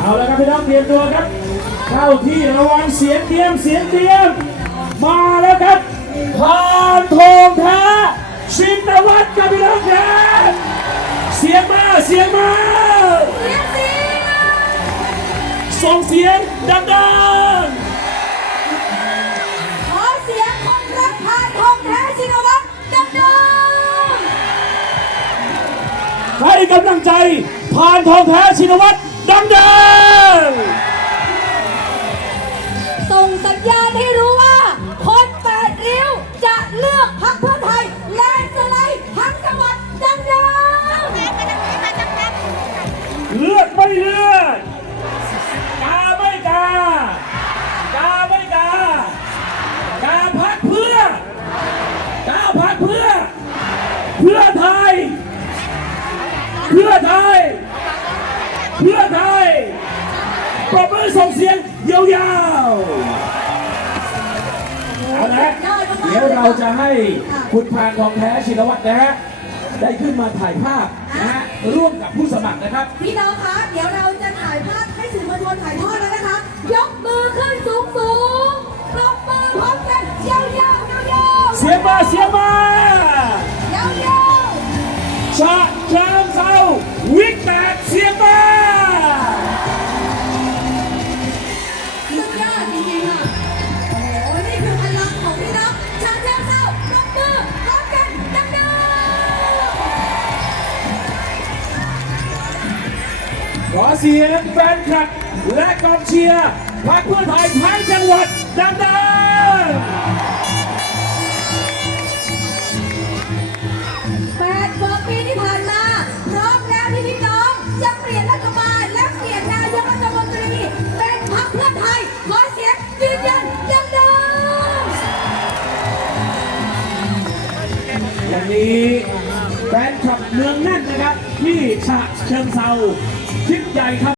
เอาละครับพี่น้องเตรียมตัวครับ เข้าที่ระวังเสียงเตรียมเสียงเตรียม มาแล้วครับพานทองแท้ชินวัตรครับพี่น้องครับเสียงมาเสียงมาส่งเสียงดังขอเสียงคนรักพานทองแท้ชินวัตรดังๆให้กำลังใจ พานทองแท้ชินวัตรดังๆส่งสัญญาณให้รู้ว่า คนแปดริ้วจะเลือกพรรคเพื่อไทยแลนด์สไลด์ทั้งจังหวัดดังๆเลือดไม่เลือดกาไม่กากาไม่กากาพักเพื่อกาพักเพื่อ เพื่อไทย เพื่อไทย เพื่อไทยปรบมือส่งเสียงยาวๆเอาละเดี๋ยวเราจะให้คุณพานทองแท้ชินวัตรนะฮะได้ขึ้นมาถ่ายภาพนะฮะร่วมกับผู้สมัครนะครับๆพี่น้องคะเดี๋ยวเราจะถ่ายภาพ ขอเสียงแฟนคลับและกองเชียร์พรรคเพื่อไทยทั้งจังหวัดดังๆแปดกว่าปีที่ผ่านมา พร้อมแล้วที่พี่น้องจะเปลี่ยนรัฐบาลและเปลี่ยนนายกรัฐมนตรี เป็นพรรคเพื่อไทย ขอเสียงยืนยันดังๆอย่างนี้แฟนคลับเมืองแน่นน ที่ฉะเชิงเซาชิดใหญ่ครับ